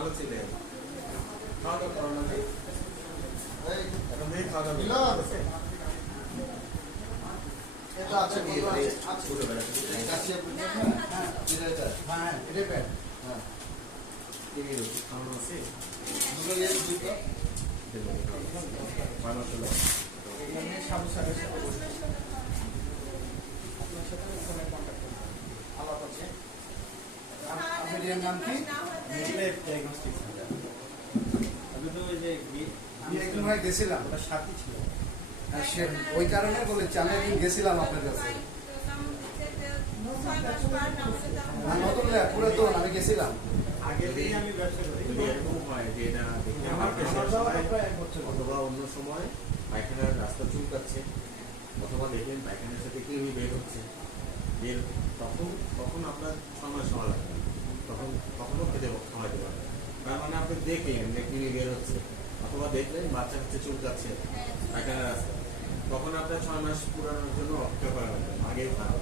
ভালো ছিলেন। খাওয়া দাওয়া করো না এখন দিয়ে খাওয়া দাওয়া আপনার নাম কি? অথবা অন্য সময় পায়খানার রাস্তা চুলকাচ্ছে অথবা দেখলেন পায়খানার সাথে কৃমি বের হচ্ছে বের তখন তখন আপনার সময় সময় লাগবে তখন তখনও আপনি দেখলেন যে বের হচ্ছে। অথবা দেখলেন বাচ্চা হচ্ছে চুলকাচ্ছে একটা রাস্তা। তখন আপনার ছয় মাস পুরানোর জন্য অপেক্ষা করা হবে আগেই ভালো